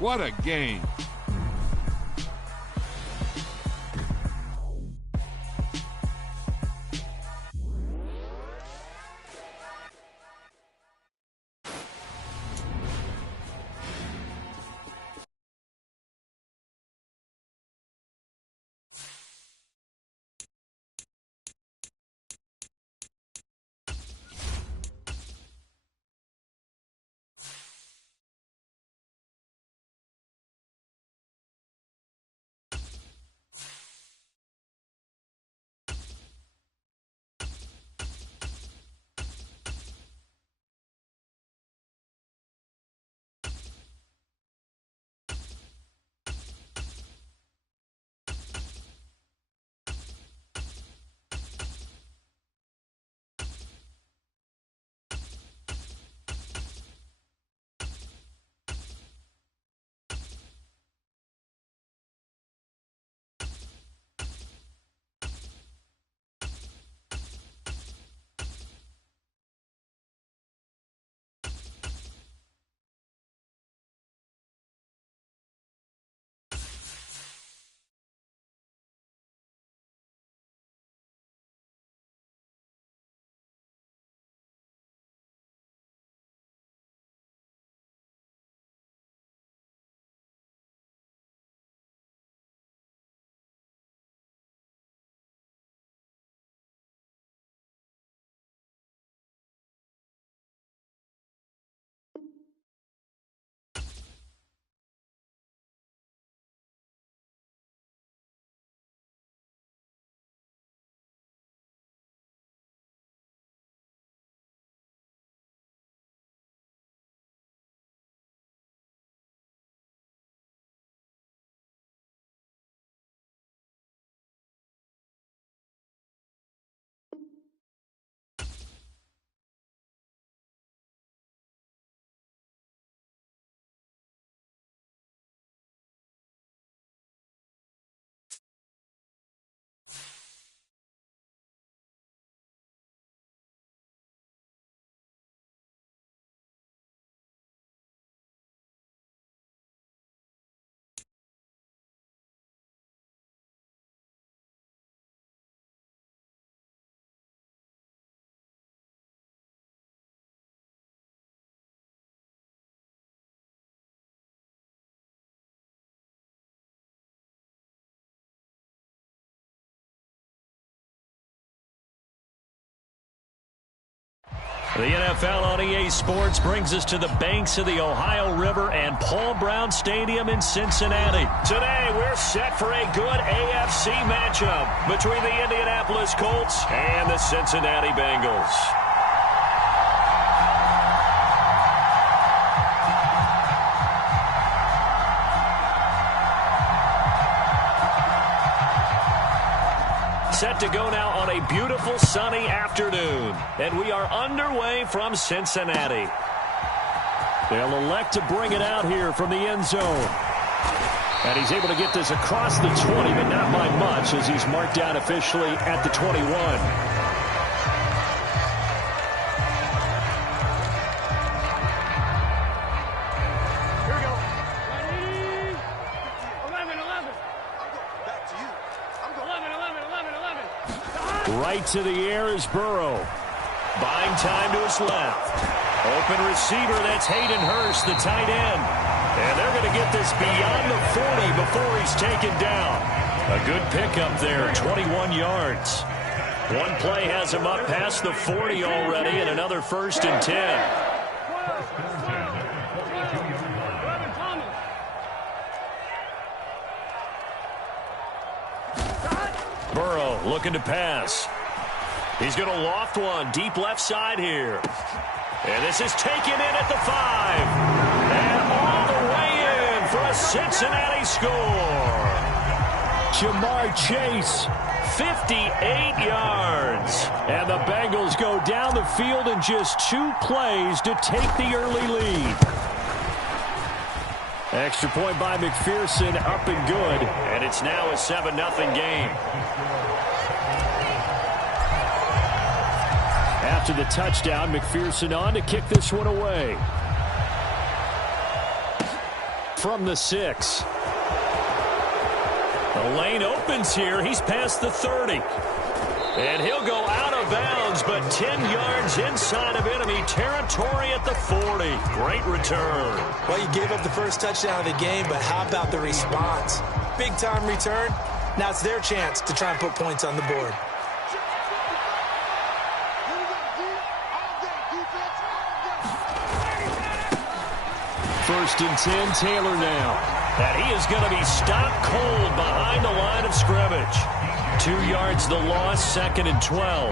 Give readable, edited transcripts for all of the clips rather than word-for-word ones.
What a game. The NFL on EA Sports brings us to the banks of the Ohio River and Paul Brown Stadium in Cincinnati. Today, we're set for a good AFC matchup between the Indianapolis Colts and the Cincinnati Bengals. Set to go now on a beautiful sunny afternoon. And we are underway from Cincinnati. They'll elect to bring it out here from the end zone. And he's able to get this across the 20, but not by much as he's marked down officially at the 21. Right to the air is Burrow. Buying time to his left. Open receiver, that's Hayden Hurst, the tight end. And they're going to get this beyond the 40 before he's taken down. A good pickup there, 21 yards. One play has him up past the 40 already, and another 1st and 10. Burrow looking to pass. He's going to loft one deep left side here. And this is taken in at the 5. And all the way in for a Cincinnati score. Jamar Chase, 58 yards. And the Bengals go down the field in just 2 plays to take the early lead. Extra point by McPherson, up and good. And it's now a 7-0 game. After the touchdown, McPherson on to kick this one away. from the 6. The lane opens here. He's past the 30. And he'll go out of bounds, but 10 yards inside of enemy territory at the 40. Great return. Well, you gave up the first touchdown of the game, but how about the response? Big-time return. Now it's their chance to try and put points on the board. First and 10, Taylor now. And he is going to be stopped cold behind the line of scrimmage. 2 yards the loss, 2nd and 12.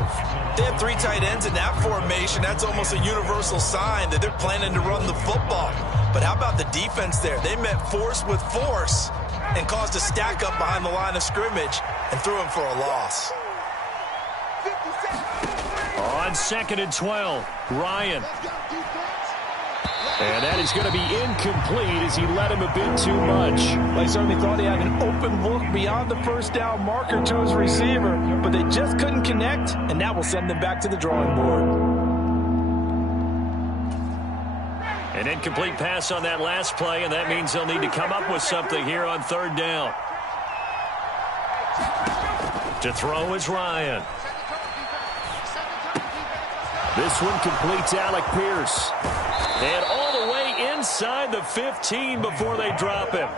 They have 3 tight ends in that formation. That's almost a universal sign that they're planning to run the football. But how about the defense there? They met force with force and caused a stack up behind the line of scrimmage and threw him for a loss. On 2nd and 12, Ryan. And that is going to be incomplete as he let him a bit too much. They certainly thought he had an open look beyond the first down marker to his receiver, but they just couldn't connect, and that will send them back to the drawing board. An incomplete pass on that last play, and that means they'll need to come up with something here on 3rd down. To throw is Ryan. This one completes Alec Pierce. And all the way inside the 15 before they drop him.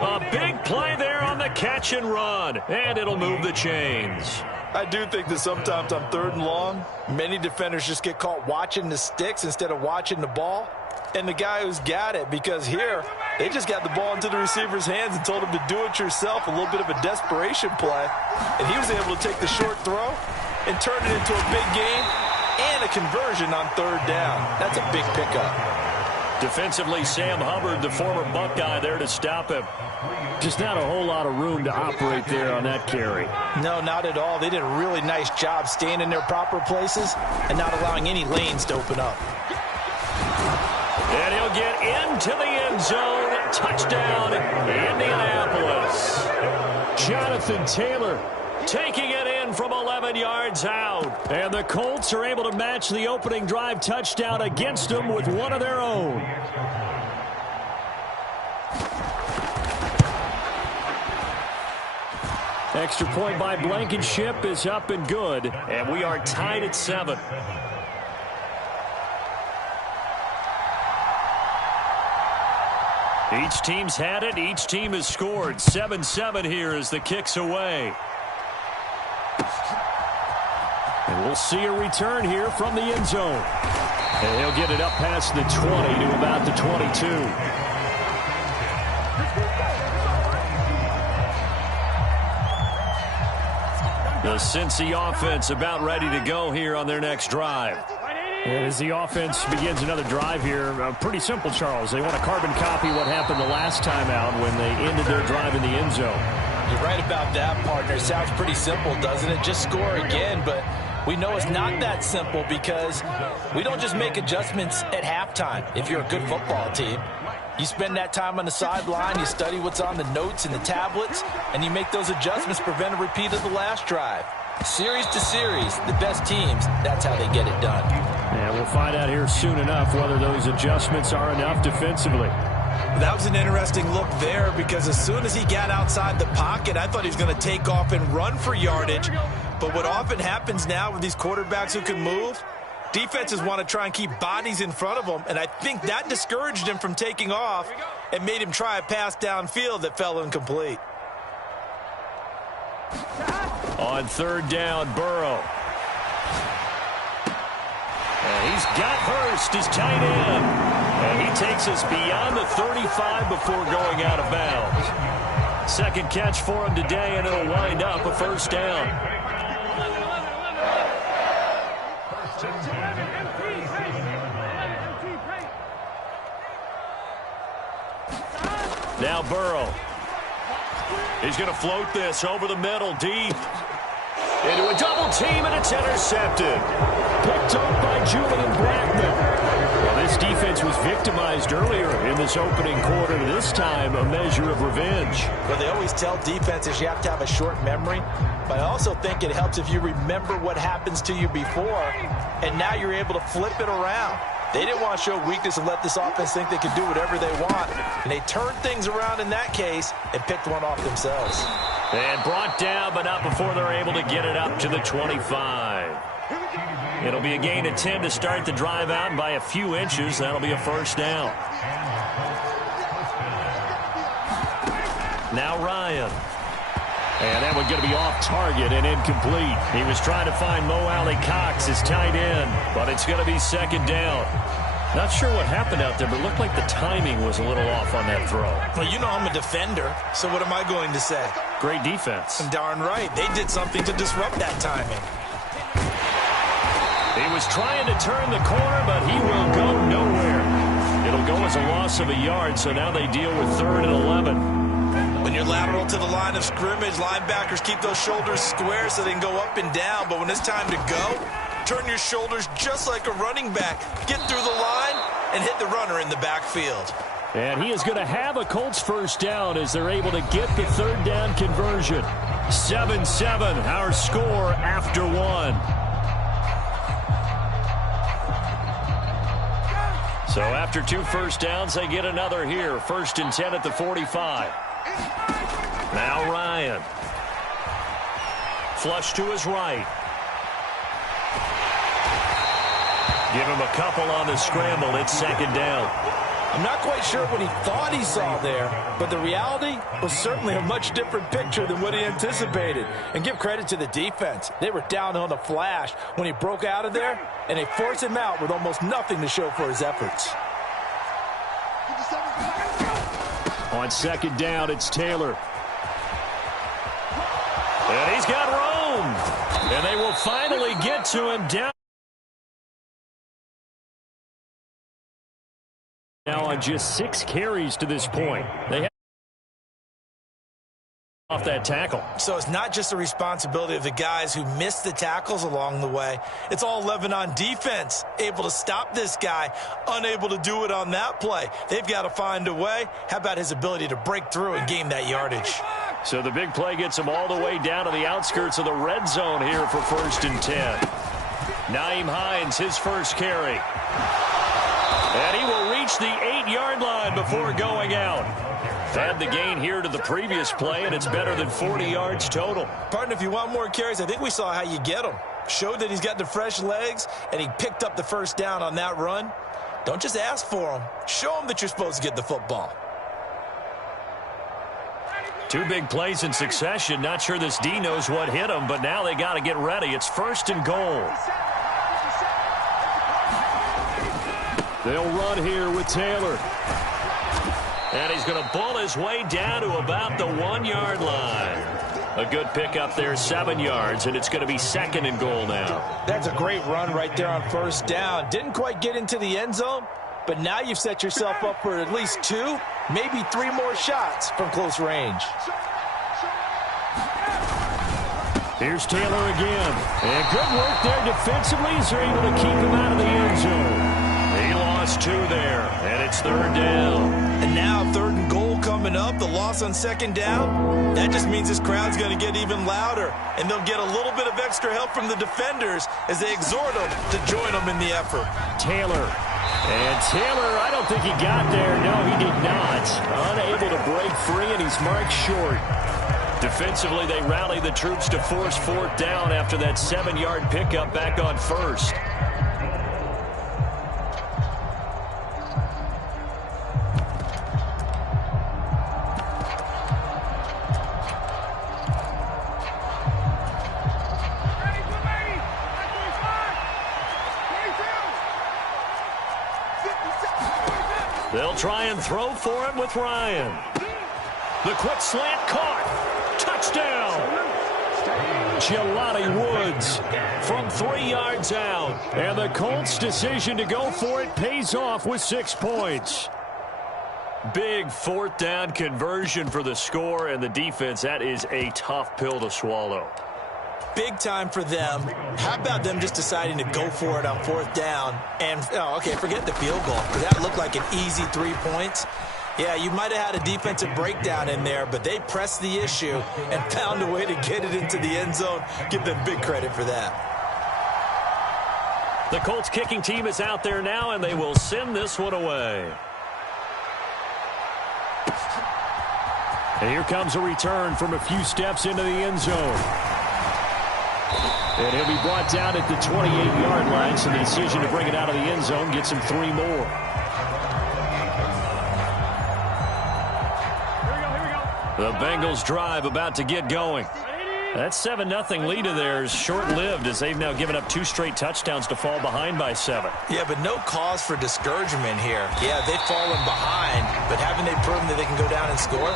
A big play there on the catch and run. And it'll move the chains. I do think that sometimes on 3rd and long, many defenders just get caught watching the sticks instead of watching the ball. And the guy who's got it, because here, they just got the ball into the receiver's hands and told him to do it yourself, a little bit of a desperation play. And he was able to take the short throw and turn it into a big game and a conversion on 3rd down. That's a big pickup. Defensively, Sam Hubbard, the former Buckeye, there to stop him. Just not a whole lot of room to operate there on that carry. No, not at all. They did a really nice job staying in their proper places and not allowing any lanes to open up. And he'll get into the end zone. Touchdown, Indianapolis. Jonathan Taylor taking it in from 11 yards out. And the Colts are able to match the opening drive touchdown against them with one of their own. Extra point by Blankenship is up and good. And we are tied at 7. Each team's had it. Each team has scored. 7-7 here as the kick's away. And we'll see a return here from the end zone. And he'll get it up past the 20 to about the 22. The Cincy offense about ready to go here on their next drive. And as the offense begins another drive here, pretty simple, Charles. They want to carbon copy what happened the last time out when they ended their drive in the end zone. You're right about that, partner. Sounds pretty simple, doesn't it? Just score again, but we know it's not that simple because we don't just make adjustments at halftime. If you're a good football team, you spend that time on the sideline, you study what's on the notes and the tablets, and you make those adjustments to prevent a repeat of the last drive. Series to series, the best teams, that's how they get it done. And we'll find out here soon enough whether those adjustments are enough defensively. That was an interesting look there because as soon as he got outside the pocket, I thought he was going to take off and run for yardage. But what often happens now with these quarterbacks who can move, defenses want to try and keep bodies in front of them, and I think that discouraged him from taking off and made him try a pass downfield that fell incomplete. On 3rd down, Burrow. And he's got Hurst, his tight end. And he takes us beyond the 35 before going out of bounds. Second catch for him today, and it'll wind up a first down. Now Burrow. He's going to float this over the middle, deep. Into a double team, and it's intercepted. Picked up by Julian Blackman. Well, this defense was victimized earlier in this opening quarter. This time, a measure of revenge. Well, they always tell defenses you have to have a short memory, but I also think it helps if you remember what happens to you before, and now you're able to flip it around. They didn't want to show weakness and let this offense think they could do whatever they want. And they turned things around in that case and picked one off themselves. And brought down, but not before they're able to get it up to the 25. It'll be a gain of 10 to start the drive out, and by a few inches, that'll be a first down. Now Ryan. And that one going to be off target and incomplete. He was trying to find Mo Alley-Cox, his tight end, but it's going to be second down. Not sure what happened out there, but it looked like the timing was a little off on that throw. Well, you know I'm a defender, so what am I going to say? Great defense. Darn right. They did something to disrupt that timing. He was trying to turn the corner, but he will go nowhere. It'll go as a loss of a yard, so now they deal with 3rd and 11. When you're lateral to the line of scrimmage, linebackers keep those shoulders square so they can go up and down. But when it's time to go, turn your shoulders just like a running back. Get through the line and hit the runner in the backfield. And he is going to have a Colts first down as they're able to get the 3rd down conversion. 7-7, our score after 1. So after 2 first downs, they get another here. 1st and 10 at the 45. Now Ryan. Flush to his right. Give him a couple on the scramble. It's 2nd down. I'm not quite sure what he thought he saw there, but the reality was certainly a much different picture than what he anticipated. And give credit to the defense. They were down on the flash when he broke out of there, and they forced him out with almost nothing to show for his efforts. On 2nd down, it's Taylor. And he's got room. And they will finally get to him down. Now on just 6 carries to this point. They have off that tackle. So it's not just the responsibility of the guys who missed the tackles along the way. It's all 11 on defense, able to stop this guy, unable to do it on that play. They've got to find a way. How about his ability to break through and gain that yardage? So the big play gets him all the way down to the outskirts of the red zone here for 1st and 10. Nyheim Hines, his first carry. And he will reach the 8-yard line before going out. Add the gain here to the previous play, and it's better than 40 yards total. Partner, if you want more carries, I think we saw how you get them. Showed that he's got the fresh legs, and he picked up the first down on that run. Don't just ask for them. Show them that you're supposed to get the football. 2 big plays in succession. Not sure this D knows what hit him, but now they got to get ready. It's 1st and goal. They'll run here with Taylor. And he's going to bull his way down to about the 1-yard line. A good pickup there, 7 yards, and it's going to be 2nd and goal now. That's a great run right there on 1st down. Didn't quite get into the end zone, but now you've set yourself up for at least 2, maybe 3 more shots from close range. Here's Taylor again. And good work there defensively as they're able to keep him out of the end zone. He lost 2 there, and it's 3rd down. And now 3rd and goal coming up. The loss on 2nd down. That just means this crowd's going to get even louder. And they'll get a little bit of extra help from the defenders as they exhort them to join them in the effort. Taylor. And Taylor, I don't think he got there. No, he did not. Unable to break free, and he's marked short. Defensively, they rally the troops to force 4th down after that 7-yard pickup back on 1st. They'll try and throw for it with Ryan. The quick slant caught. Touchdown. Jelani Woods from 3 yards out. And the Colts' decision to go for it pays off with 6 points. Big 4th down conversion for the score, and the defense, that is a tough pill to swallow. Big time for them. How about them just deciding to go for it on 4th down? And, oh, okay, forget the field goal, because that looked like an easy 3 points. Yeah, you might have had a defensive breakdown in there, but they pressed the issue and found a way to get it into the end zone. Give them big credit for that. The Colts kicking team is out there now, and they will send this one away. And here comes a return from a few steps into the end zone. And he'll be brought down at the 28-yard line, so the decision to bring it out of the end zone gets him 3 more. The Bengals drive about to get going. That 7-0 lead of theirs short-lived as they've now given up 2 straight touchdowns to fall behind by 7. Yeah, but no cause for discouragement here. Yeah, they've fallen behind, but haven't they proven that they can go down and score?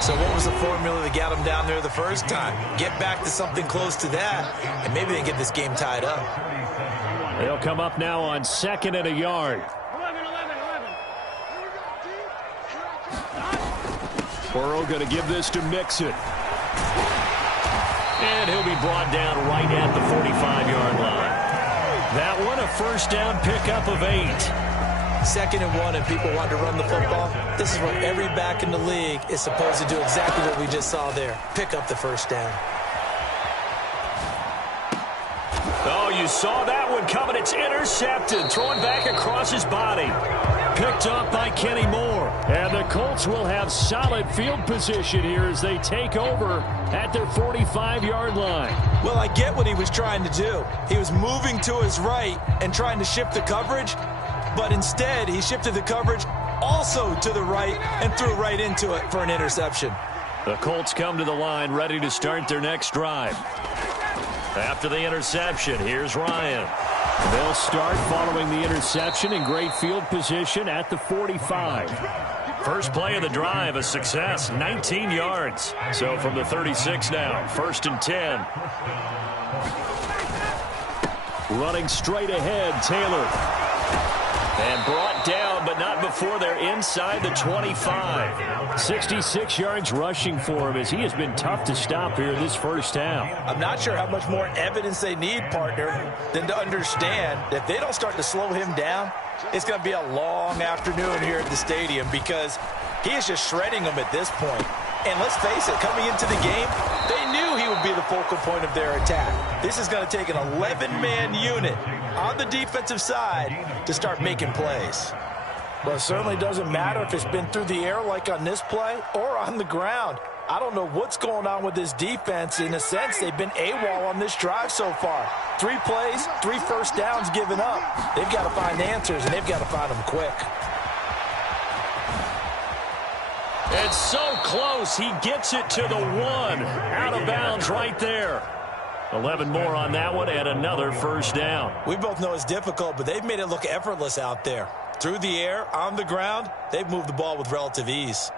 So what was the formula that got them down there the first time? Get back to something close to that, and maybe they can get this game tied up. They'll come up now on 2nd and a yard. Burrow going to give this to Mixon. And he'll be brought down right at the 45-yard line. That one a first down pickup of 8. 2nd and 1 and people want to run the football. This is where every back in the league is supposed to do exactly what we just saw there. Pick up the first down. Oh, you saw that one coming. It's intercepted. Throwing back across his body. Picked up by Kenny Moore. And the Colts will have solid field position here as they take over at their 45-yard line. Well, I get what he was trying to do. He was moving to his right and trying to shift the coverage, but instead he shifted the coverage also to the right and threw right into it for an interception. The Colts come to the line ready to start their next drive. After the interception, here's Ryan. They'll start following the interception in great field position at the 45. First play of the drive, a success, 19 yards. So from the 36 now, 1st and 10. Running straight ahead, Taylor. And brought down, but not before they're inside the 25. 66 yards rushing for him as he has been tough to stop here this first half. I'm not sure how much more evidence they need, partner, than to understand that if they don't start to slow him down, it's going to be a long afternoon here at the stadium because he is just shredding them at this point. And let's face it, coming into the game, they knew he would be the focal point of their attack. This is going to take an 11-man unit on the defensive side to start making plays. Well, it certainly doesn't matter if it's been through the air like on this play or on the ground. I don't know what's going on with this defense. In a sense, they've been AWOL on this drive so far. 3 plays, 3 first downs given up. They've got to find answers, and they've got to find them quick. It's so close. He gets it to the 1. Out of bounds right there. 11 more on that one and another first down. We both know it's difficult, but they've made it look effortless out there. Through the air, on the ground, they've moved the ball with relative ease.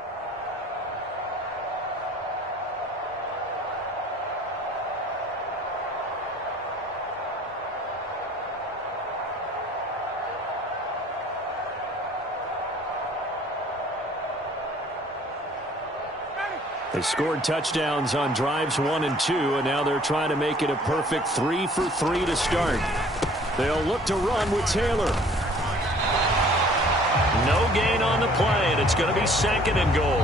They scored touchdowns on drives 1 and 2, and now they're trying to make it a perfect 3 for 3 to start. They'll look to run with Taylor. No gain on the play, and it's going to be 2nd and goal.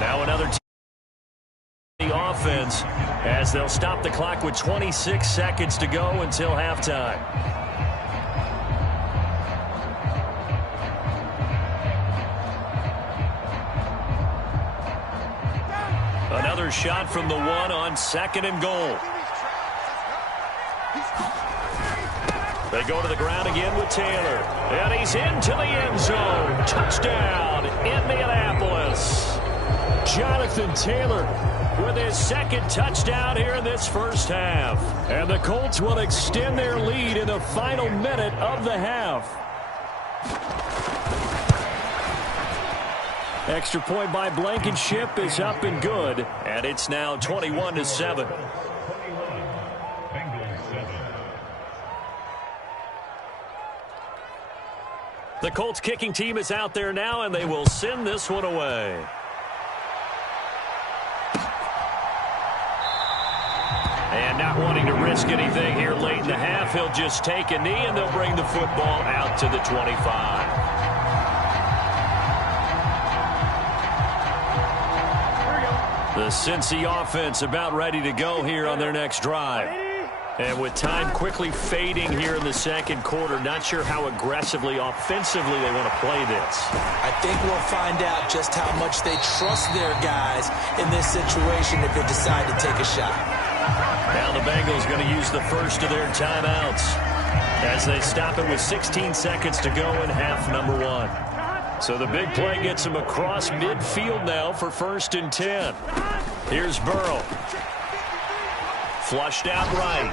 Now another the offense as they'll stop the clock with 26 seconds to go until halftime. Another shot from the 1 on 2nd and goal. They go to the ground again with Taylor. And he's into the end zone. Touchdown, Indianapolis. Jonathan Taylor with his 2nd touchdown here in this first half. And the Colts will extend their lead in the final minute of the half. Extra point by Blankenship is up and good. And it's now 21-7. The Colts kicking team is out there now, and they will send this one away. And not wanting to risk anything here late in the half, he'll just take a knee, and they'll bring the football out to the 25. The Cincy offense about ready to go here on their next drive. And with time quickly fading here in the second quarter, not sure how aggressively, offensively they want to play this. I think we'll find out just how much they trust their guys in this situation if they decide to take a shot. Now the Bengals going to use the first of their timeouts as they stop it with 16 seconds to go in half number one. So the big play gets them across midfield now for 1st and 10. Here's Burrow. Flushed out right.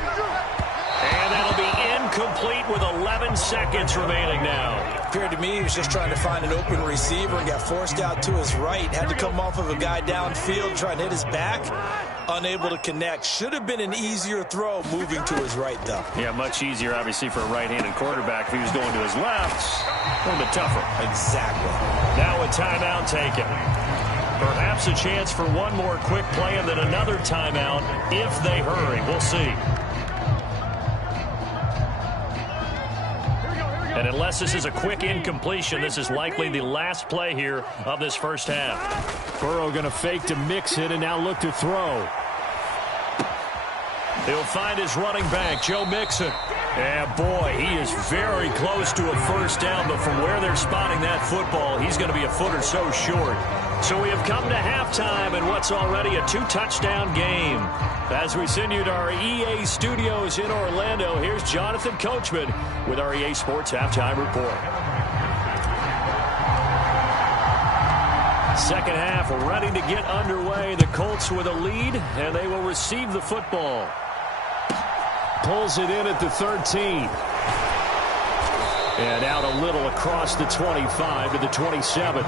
And that'll be incomplete with 11 seconds remaining now. Appeared to me he was just trying to find an open receiver and got forced out to his right. Had to come off of a guy downfield, trying to hit his back. Unable to connect. Should have been an easier throw moving to his right, though. Yeah, much easier, obviously, for a right-handed quarterback. If he was going to his left, a little bit tougher. Exactly. Now a timeout taken. Perhaps a chance for one more quick play and then another timeout if they hurry. We'll see. And unless this is a quick incompletion, this is likely the last play here of this first half. Burrow going to fake to mix it and now look to throw. He'll find his running back, Joe Mixon. Yeah, boy, he is very close to a first down, but from where they're spotting that football, he's going to be a foot or so short. So we have come to halftime in what's already a 2-touchdown game. As we send you to our EA studios in Orlando, here's Jonathan Coachman with our EA Sports Halftime Report. Second half ready to get underway. The Colts with a lead, and they will receive the football. Pulls it in at the 13. And out a little across the 25 to the 27.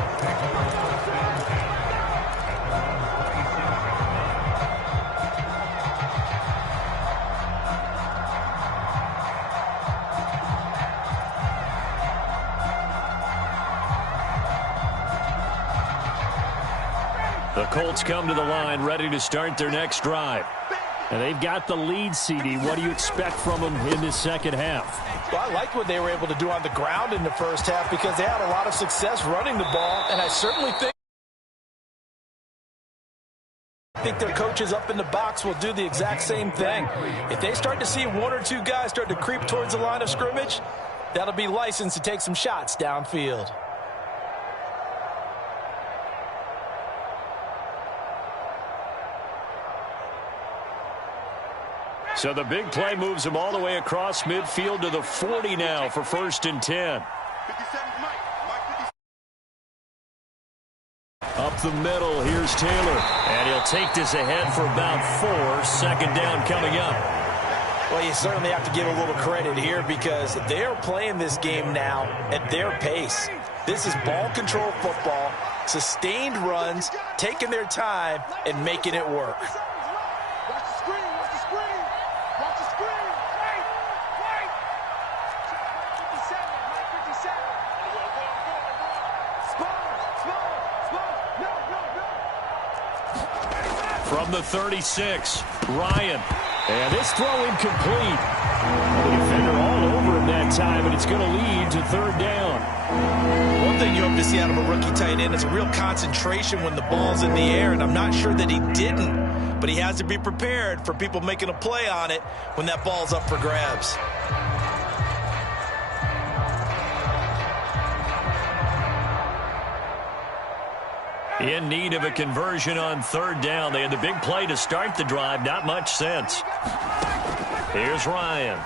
The Colts come to the line ready to start their next drive. And they've got the lead, CD. What do you expect from them in this second half? Well, I liked what they were able to do on the ground in the first half because they had a lot of success running the ball, and I certainly think their coaches up in the box will do the exact same thing. If they start to see one or two guys start to creep towards the line of scrimmage, that'll be licensed to take some shots downfield. So the big play moves them all the way across midfield to the 40 now for 1st and 10. Up the middle, here's Taylor. And he'll take this ahead for about 4. Second down coming up. Well, you certainly have to give a little credit here because they are playing this game now at their pace. This is ball control football, sustained runs, taking their time, and making it work. From the 36, Ryan. And this throw incomplete. The defender all over him that time, and it's going to lead to 3rd down. One thing you hope to see out of a rookie tight end is a real concentration when the ball's in the air, and I'm not sure that he didn't, but he has to be prepared for people making a play on it when that ball's up for grabs. In need of a conversion on 3rd down. They had the big play to start the drive. Not much sense. Here's Ryan.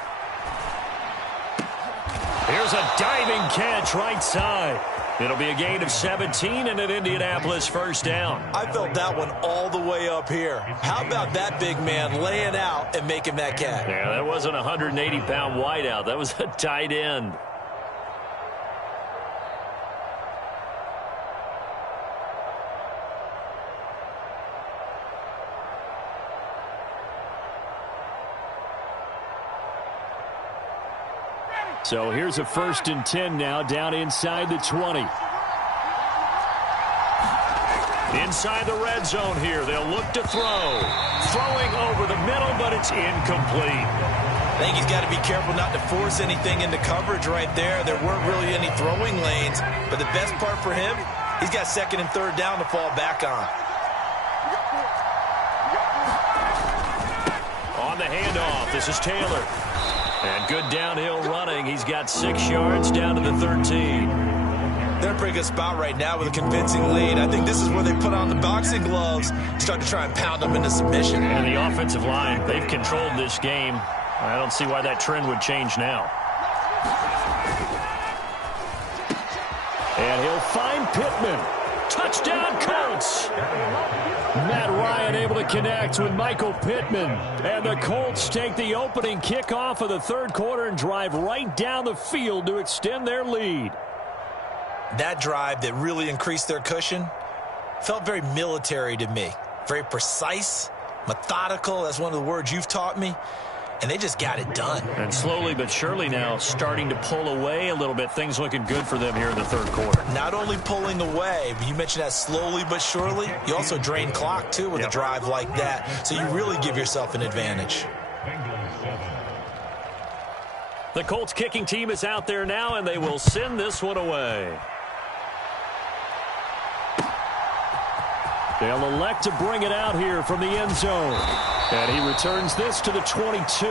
Here's a diving catch right side. It'll be a gain of 17 and an Indianapolis first down. I felt that one all the way up here. How about that big man laying out and making that catch? Yeah, that wasn't a 180-pound wideout. That was a tight end. So here's a 1st and 10 now, down inside the 20. Inside the red zone here, they'll look to throw. Throwing over the middle, but it's incomplete. I think he's got to be careful not to force anything into coverage right there. There weren't really any throwing lanes, but the best part for him, he's got 2nd and 3rd down to fall back on. On the handoff, this is Taylor. And good downhill running. He's got 6 yards down to the 13. They're in a pretty good spot right now with a convincing lead. I think this is where they put on the boxing gloves, start to try and pound them into submission. And the offensive line, they've controlled this game. I don't see why that trend would change now. And he'll find Pittman. Touchdown, Colts! Matt Ryan able to connect with Michael Pittman. And the Colts take the opening kickoff of the third quarter and drive right down the field to extend their lead. That drive that really increased their cushion felt very military to me. Very precise, methodical. That's one of the words you've taught me. And they just got it done. And slowly but surely now starting to pull away a little bit. Things looking good for them here in the third quarter. Not only pulling away, but you mentioned that slowly but surely. You also drain clock, too, with a drive like that. So you really give yourself an advantage. The Colts kicking team is out there now, and they will send this one away. They'll elect to bring it out here from the end zone. And he returns this to the 22.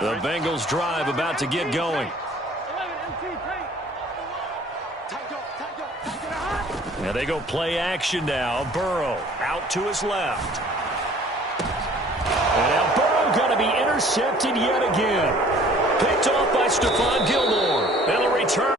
The Bengals drive about to get going. And they go play action now. Burrow out to his left. And now Burrow going to be intercepted yet again. Picked off by Stephon Gilmore. And the return.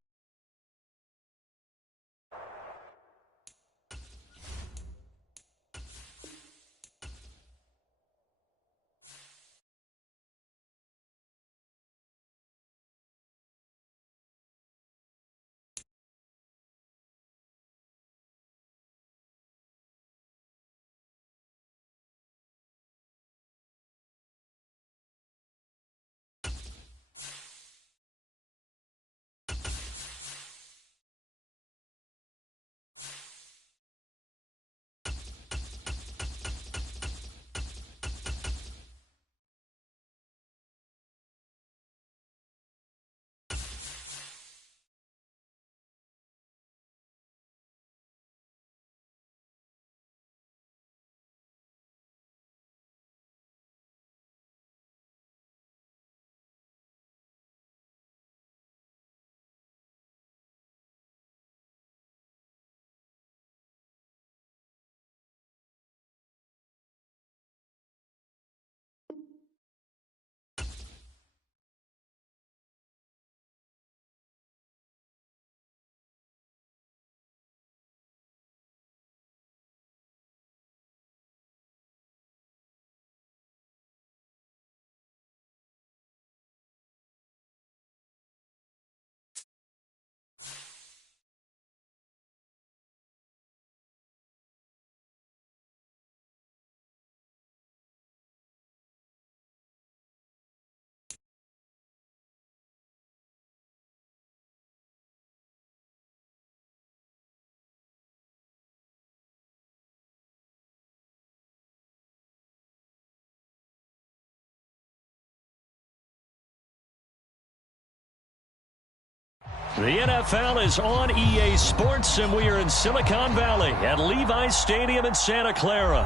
The NFL is on EA Sports, and we are in Silicon Valley at Levi's Stadium in Santa Clara.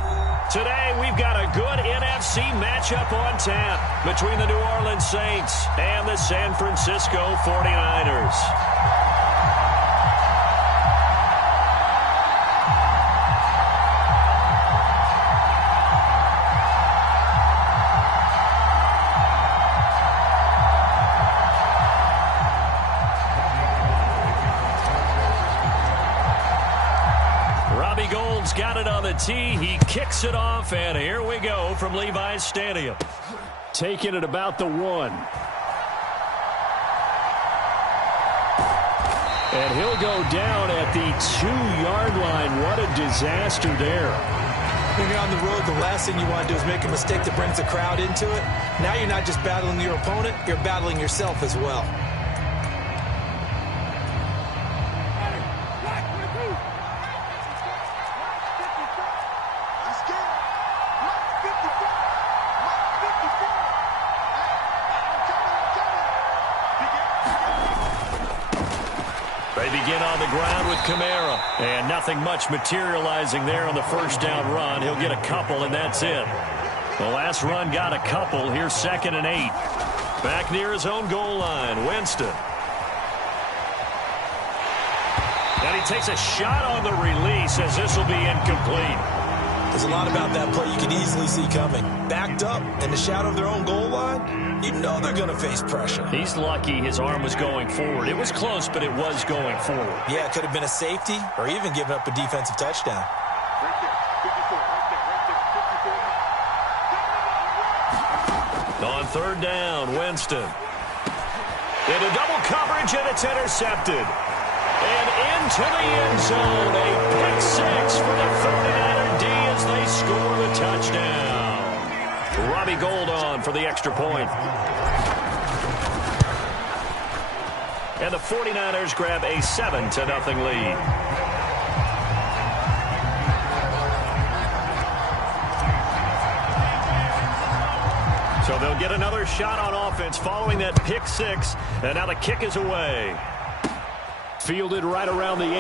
Today, we've got a good NFC matchup on tap between the New Orleans Saints and the San Francisco 49ers. Got it on the tee. He kicks it off, and here we go from Levi's Stadium. Taking it about the 1. And he'll go down at the 2-yard line. What a disaster there. When you're on the road, the last thing you want to do is make a mistake that brings the crowd into it. Now you're not just battling your opponent, you're battling yourself as well. begin on the ground with Kamara. And nothing much materializing there on the first down run. He'll get a couple, and that's it. The last run got a couple. Here's 2nd and 8. Back near his own goal line, Winston. And he takes a shot on the release as this will be incomplete. There's a lot about that play you can easily see coming. Backed up in the shadow of their own goal line, you know they're going to face pressure. He's lucky his arm was going forward. It was close, but it was going forward. Yeah, it could have been a safety or even given up a defensive touchdown. On 3rd down, Winston. Into double coverage, and it's intercepted. And into the end zone, a pick 6 for the 49er D as they score the touchdown. Robbie Gould on for the extra point. And the 49ers grab a 7-0 lead. So they'll get another shot on offense following that pick 6. And now the kick is away. Fielded right around the 8.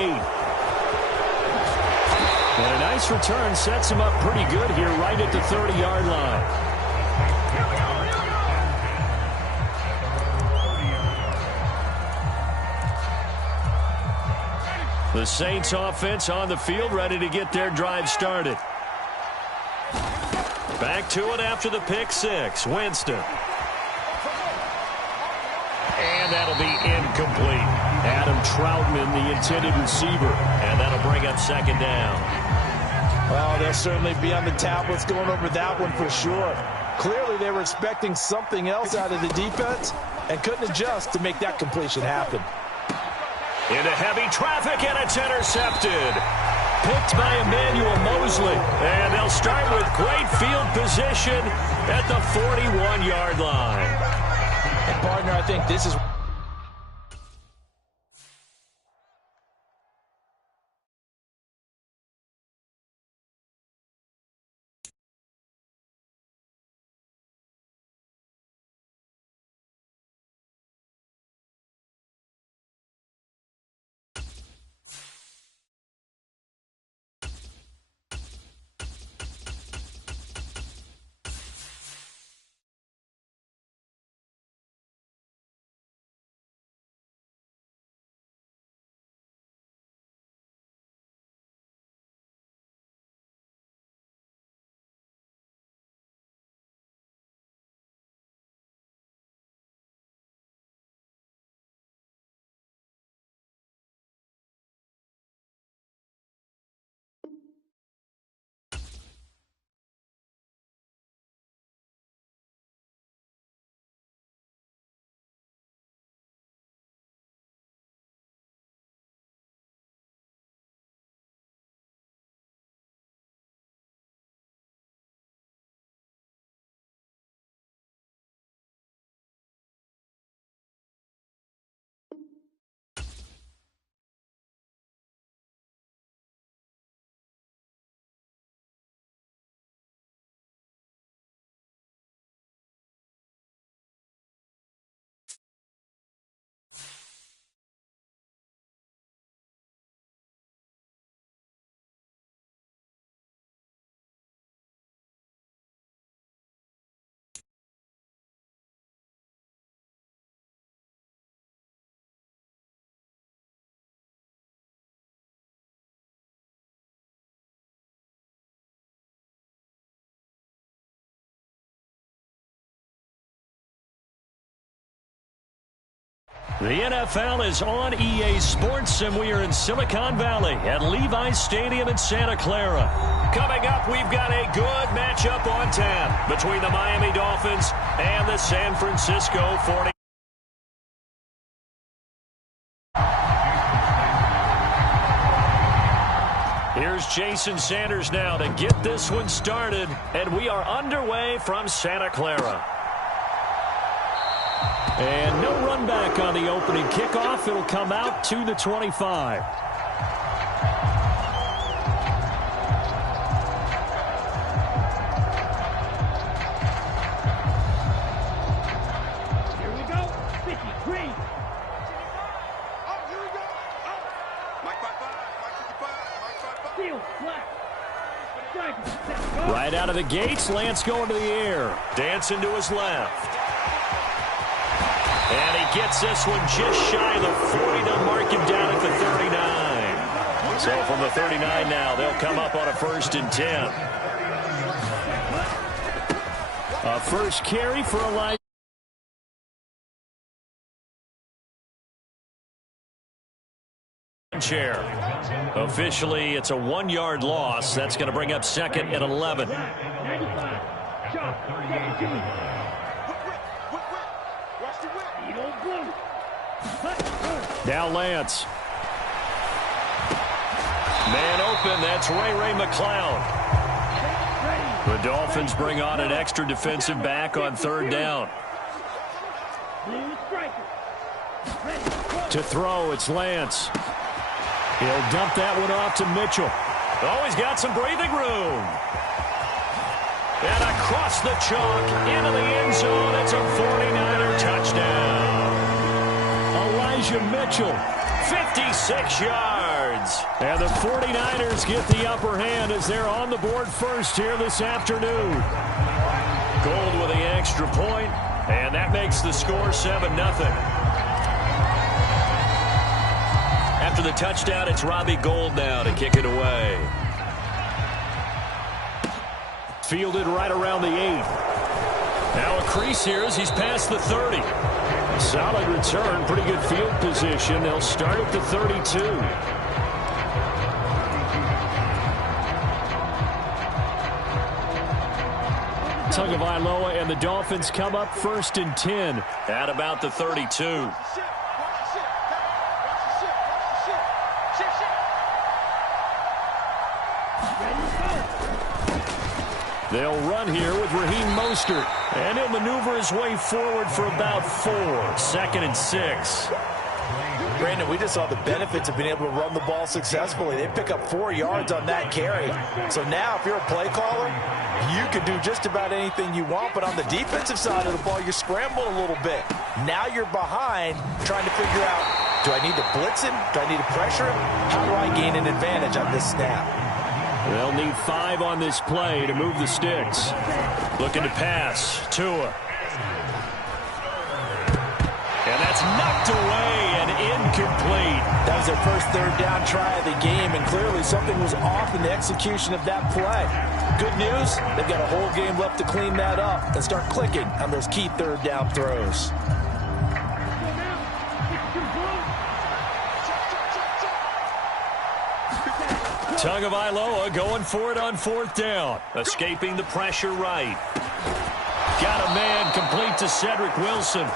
And a nice return sets him up pretty good here right at the 30-yard line. The Saints offense on the field ready to get their drive started. Back to it after the pick 6. Winston. And that'll be incomplete. Adam Troutman, the intended receiver. And that'll bring up 2nd down. Well, they'll certainly be on the tablets going over that one for sure. Clearly, they were expecting something else out of the defense and couldn't adjust to make that completion happen. Into heavy traffic, and it's intercepted. Picked by Emmanuel Mosley. And they'll start with great field position at the 41-yard line. And, partner, I think this is... The NFL is on EA Sports, and we are in Silicon Valley at Levi's Stadium in Santa Clara. Coming up, we've got a good matchup on tap between the Miami Dolphins and the San Francisco 49ers. Here's Jason Sanders now to get this one started, and we are underway from Santa Clara. And no run back on the opening kickoff. It'll come out to the 25. Here we go. 53. of the gates. Lance going to the air. Dancing to his left. And he gets this one just shy of the 40. They'll mark him down at the 39. So from the 39 now, they'll come up on a 1st and 10. A first carry for Elijah. Chair. Officially, it's a 1-yard loss. That's going to bring up 2nd and 11. Now Lance. Man open. That's Ray McLeod. The Dolphins bring on an extra defensive back on 3rd down. To throw, it's Lance. He'll dump that one off to Mitchell. Oh, he's got some breathing room. And across the chalk into the end zone. It's a 49er touchdown. Elijah Mitchell, 56 yards. And the 49ers get the upper hand as they're on the board first here this afternoon. Gold with the extra point, and that makes the score 7-0. After the touchdown, it's Robbie Gould now to kick it away. Fielded right around the 8. Now a crease here as he's past the 30. Solid return, pretty good field position. They'll start at the 32. Tagovailoa and the Dolphins come up 1st and 10 at about the 32. They'll run here with Raheem Mostert. And he'll maneuver his way forward for about 4. 2nd and 6. Brandon, we just saw the benefits of being able to run the ball successfully. They pick up 4 yards on that carry. So now if you're a play caller, you can do just about anything you want. But on the defensive side of the ball, you scramble a little bit. Now you're behind trying to figure out, do I need to blitz him? Do I need to pressure him? How do I gain an advantage on this snap? They'll need 5 on this play to move the sticks. Looking to pass. Tua. And that's knocked away and incomplete. That was their first 3rd down try of the game, and clearly something was off in the execution of that play. Good news, they've got a whole game left to clean that up and start clicking on those key 3rd down throws. Tagovailoa going for it on 4th down. Escaping the pressure right. Got a man complete to Cedric Wilson.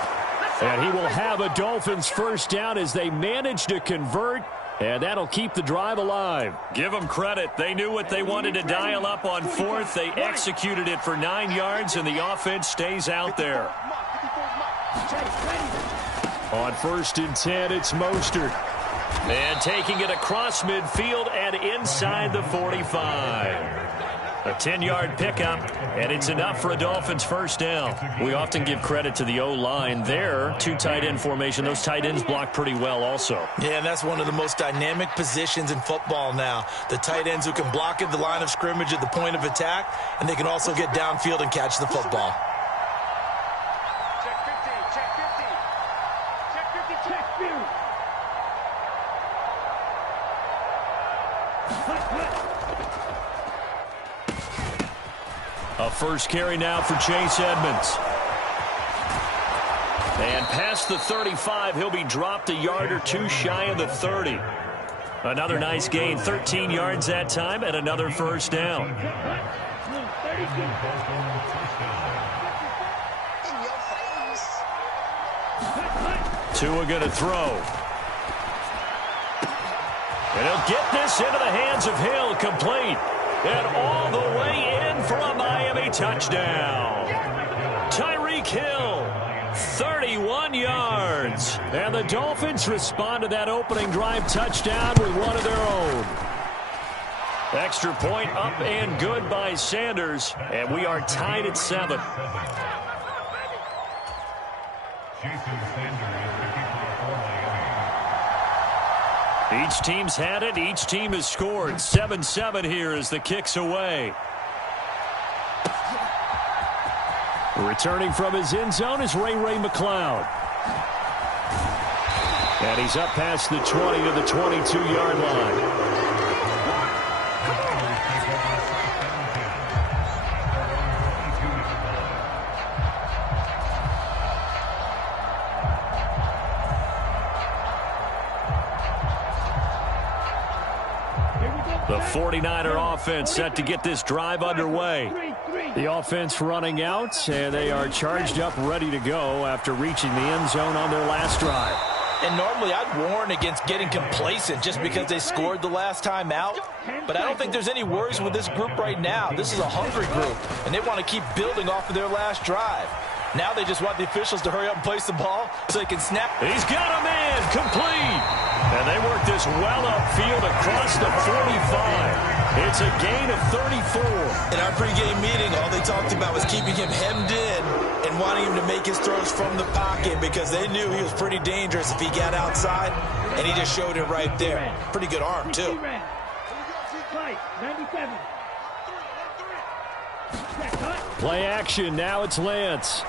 And he will have a Dolphins 1st down as they manage to convert. And that'll keep the drive alive. Give them credit. They knew what they wanted to dial up on 4th. They executed it for 9 yards, and the offense stays out there. On 1st and 10, it's Mostert. And taking it across midfield and inside the 45. A 10-yard pickup, and it's enough for a Dolphins 1st down. We often give credit to the O-line there. 2 tight end formation. Those tight ends block pretty well also. Yeah, and that's one of the most dynamic positions in football now. The tight ends who can block at the line of scrimmage at the point of attack, and they can also get downfield and catch the football. Check 50, check 50. Check 50, check 50. A first carry now for Chase Edmonds. And past the 35, he'll be dropped a yard or 2 shy of the 30. Another nice gain, 13 yards that time, and another 1st down. Tua going to throw. And he'll get this into the hands of Hill, complete. And all the way in for a Miami touchdown. Tyreek Hill, 31 yards. And the Dolphins respond to that opening drive touchdown with one of their own. Extra point up and good by Sanders. And we are tied at 7. Each team's had it. Each team has scored. 7-7 here as the kick's away. Returning from his end zone is Ray McCloud. And he's up past the 20 to the 22-yard line. The 49er offense set to get this drive underway. The offense running out, and they are charged up, ready to go after reaching the end zone on their last drive. And normally I'd warn against getting complacent just because they scored the last time out. But I don't think there's any worries with this group right now. This is a hungry group, and they want to keep building off of their last drive. Now they just want the officials to hurry up and place the ball so they can snap. He's got a man, complete. And they work this well upfield across the 45. It's a gain of 34. In our pregame meeting, all they talked about was keeping him hemmed in and wanting him to make his throws from the pocket because they knew he was pretty dangerous if he got outside, and he just showed it right there. Pretty good arm, too. Play action, now it's Lance.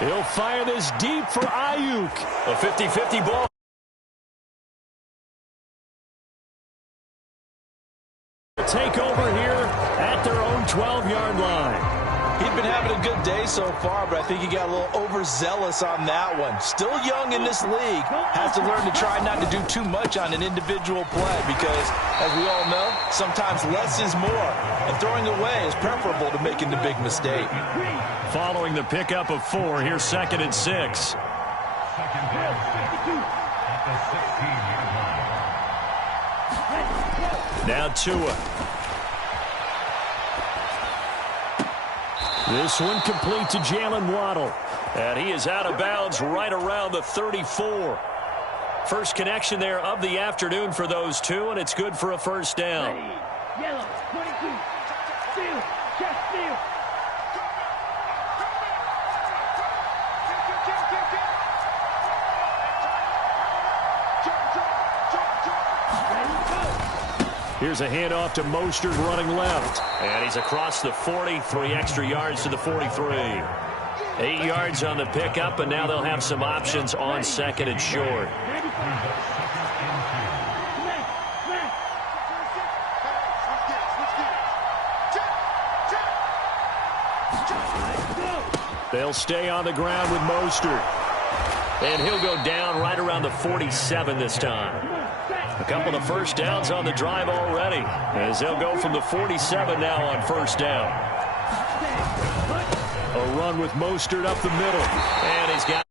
He'll fire this deep for Ayuk. A 50-50 ball. Take over here at their own 12-yard line. He'd been having a good day so far, but I think he got a little overzealous on that one. Still young in this league. Has to learn to try not to do too much on an individual play because, as we all know, sometimes less is more. And throwing away is preferable to making the big mistake. Following the pickup of 4, here's 2nd and 6. Now Tua. This one complete to Jalen Waddle. And he is out of bounds right around the 34. First connection there of the afternoon for those two, and it's good for a first down. Yellow, 22. Steal. Just steal. Here's a handoff to Mostert running left. And he's across the 40, 3 extra yards to the 43. 8 yards on the pickup, and now they'll have some options on 2nd and short. They'll stay on the ground with Mostert. And he'll go down right around the 47 this time. A couple of first downs on the drive already, as they'll go from the 47 now on first down. A run with Mostert up the middle, and he's got